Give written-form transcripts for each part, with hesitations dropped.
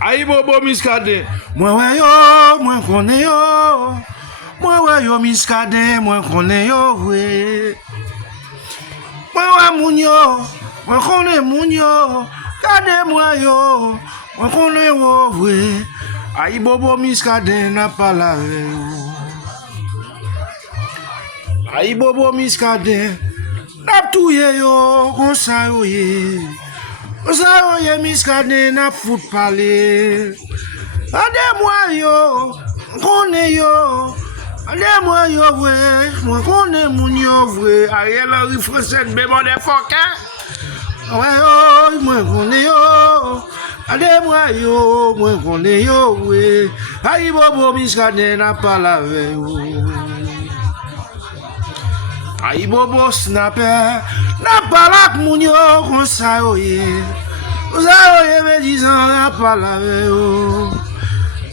Aïe bobo miscaden. Moi ouais yo, moi connais yo. Moi ouais yo miscaden, moi connais yo ouais. Moi ouais moun yo, moi connais moun yo. Gade moi yo, moi connais yo ouais. Aïe bobo miscaden n'a pas lavé yo. Aïe bobo miscaden n'a touye yo, comme ça yo ye. Cozew ye miscaden n'a fout parler. Ade yo, connais yo. Ade yo vrai, moi connais moun yo vrai. Ariel Henry Français bémon des foquins. Ouais yo, moi connais yo. Ade yo, moi connais yo vrai. Aïe bobo miscaden n'a pas lavé yo. Aïe bobo snapper n'a pas la moun yo comme ça yo ye. Cozew ye me disant n'a pas lavé yo.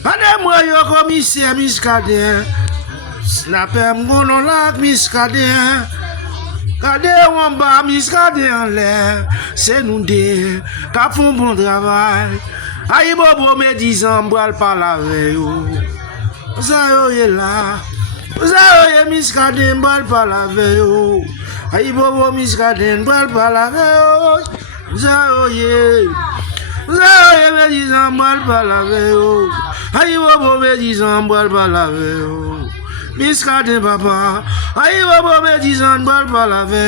Ade yo comise miscaden. Snapper m'gonon la miscaden. Gade wamba miscaden en l'air. C'est nous deux qui font bon travail. Aïe bobo me disant m'bral pas lavé yo. Cozew ye là. Cozew ye miscaden m'bral pas lavé yo. Aïe bobo miscaden m'bral pas lavé yo. Cozew ye me disant m'bral pas lavé yo. Aïe bobo me disant m'bral pas lavé yo. Miscaden papa. Aïe bobo me disant m'bral pas lavé.